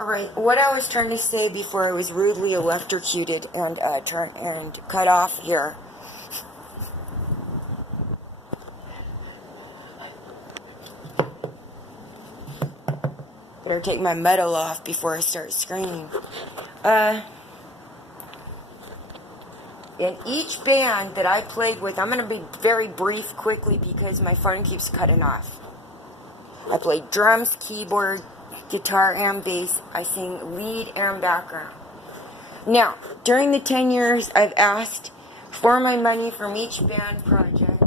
Alright, what I was trying to say before I was rudely electrocuted and cut off here. Better take my metal off before I start screaming. In each band that I played with, I'm going to be very brief quickly because my phone keeps cutting off. I played drums, keyboard, guitar, and bass. I sing lead and background. Now, during the 10 years I've asked for my money from each band project,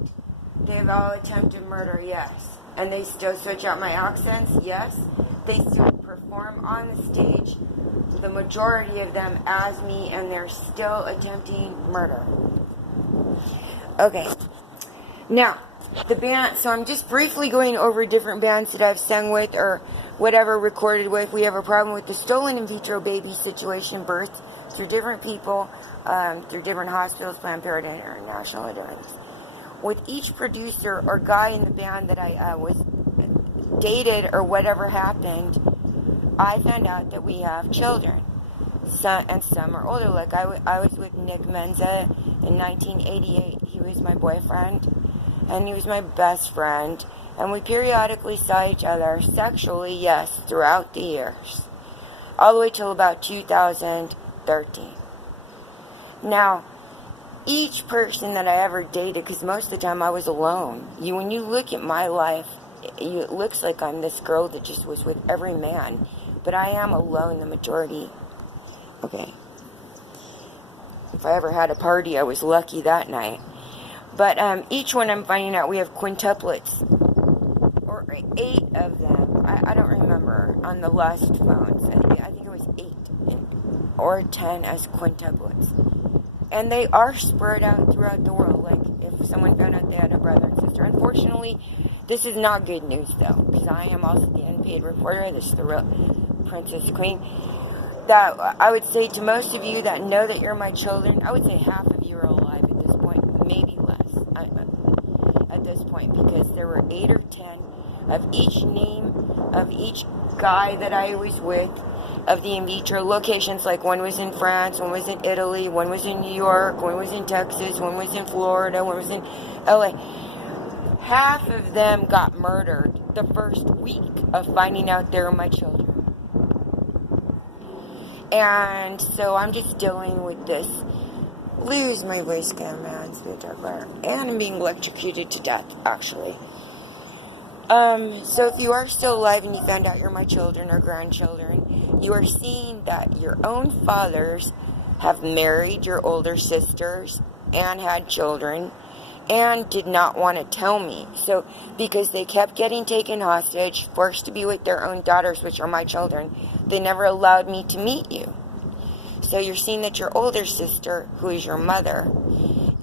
they've all attempted murder, yes. And they still switch out my accents, yes. They still perform on the stage, the majority of them as me, and they're still attempting murder. Okay. Now, the band, so I'm just briefly going over different bands that I've sung with or whatever recorded with. We have a problem with the stolen in vitro baby situation, birthed through different people, through different hospitals, Planned Parenthood International, and different things. With each producer or guy in the band that I was dated or whatever happened, I found out that we have children. Some are older. Like I was with Nick Menza in 1988. He was my boyfriend, and he was my best friend. And we periodically saw each other sexually, yes, throughout the years. All the way till about 2013. Now, each person that I ever dated, because most of the time I was alone. When you look at my life, it looks like I'm this girl that just was with every man. But I am alone the majority. Okay. If I ever had a party, I was lucky that night. But each one I'm finding out we have quintuplets. Or 8 of them. I don't remember on the last phones. I think it was 8 or 10 as quintuplets. And they are spread out throughout the world. Like if someone found out they had a brother and sister. Unfortunately, this is not good news though. Because I am also the unpaid reporter. This is the real Princess Queen. That I would say to most of you that know that you're my children, I would say half of you are alive at this point, maybe less at this point, because there were 8 or 10 of each name of each guy that I was with, of the in vitro locations. Like one was in France, one was in Italy, one was in New York, one was in Texas, one was in Florida, one was in LA. Half of them got murdered the first week of finding out they were my children. And so I'm just dealing with this. Lose my voice, man. And I'm being electrocuted to death, actually. So if you are still alive and you found out you're my children or grandchildren, you are seeing that your own fathers have married your older sisters and had children and did not want to tell me. So because they kept getting taken hostage, forced to be with their own daughters, which are my children, they never allowed me to meet you. So you're seeing that your older sister, who is your mother,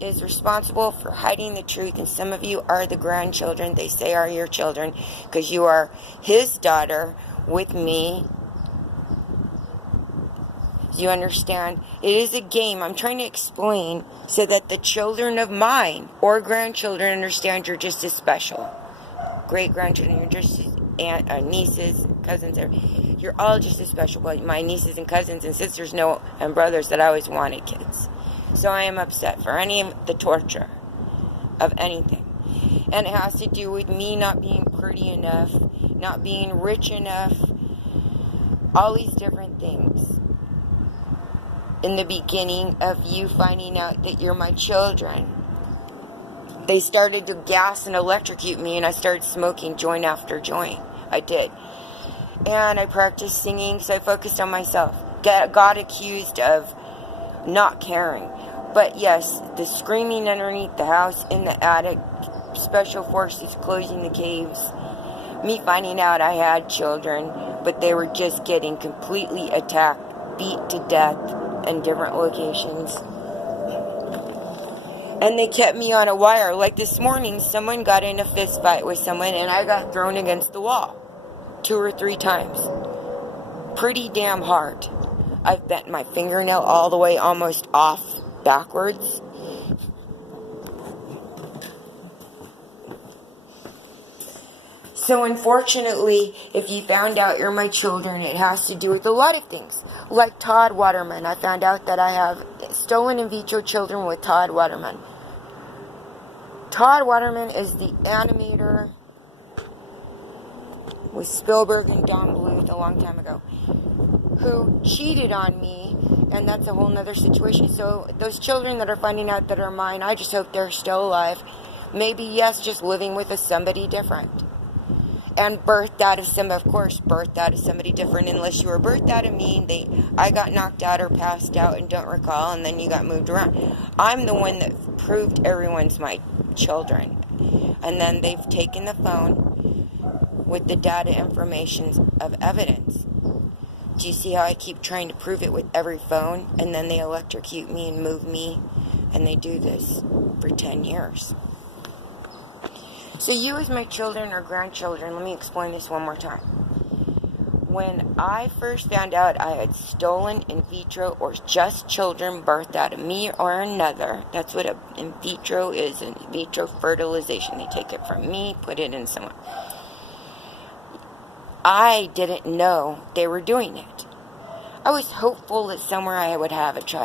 is responsible for hiding the truth, and some of you are the grandchildren they say are your children, because you are his daughter with me. Do you understand? It is a game. I'm trying to explain so that the children of mine or grandchildren understand you're just as special. Great-grandchildren, you're just nieces, cousins, you're all just as special. But my nieces and cousins and sisters know, and brothers, that I always wanted kids. So I am upset for any of the torture of anything. And it has to do with me not being pretty enough, not being rich enough, all these different things. In the beginning of you finding out that you're my children, they started to gas and electrocute me, and I started smoking joint after joint. I did. And I practiced singing, so I focused on myself. Got accused of not caring. But yes, the screaming underneath the house, in the attic, special forces closing the caves, me finding out I had children, but they were just getting completely attacked, beat to death in different locations. And they kept me on a wire. Like this morning, someone got in a fist fight with someone, and I got thrown against the wall 2 or 3 times. Pretty damn hard. I've bent my fingernail all the way almost off backwards. So unfortunately, if you found out you're my children, it has to do with a lot of things. Like Todd Waterman. I found out that I have stolen in vitro children with Todd Waterman. Todd Waterman is the animator with Spielberg and Don Bluth a long time ago, who cheated on me, and that's a whole nother situation. So those children that are finding out that are mine, I just hope they're still alive. Maybe, yes, just living with somebody different. And birthed out of somebody different. Unless you were birthed out of me, I got knocked out or passed out and don't recall, and then you got moved around. I'm the one that proved everyone's my children. And then they've taken the phone with the data information of evidence. Do you see how I keep trying to prove it with every phone, and then they electrocute me and move me, and they do this for 10 years. So you as my children or grandchildren, let me explain this one more time. When I first found out I had stolen in vitro or just children birthed out of me or another, that's what in vitro is, in vitro fertilization. They take it from me, put it in someone. I didn't know they were doing it. I was hopeful that somewhere I would have a child.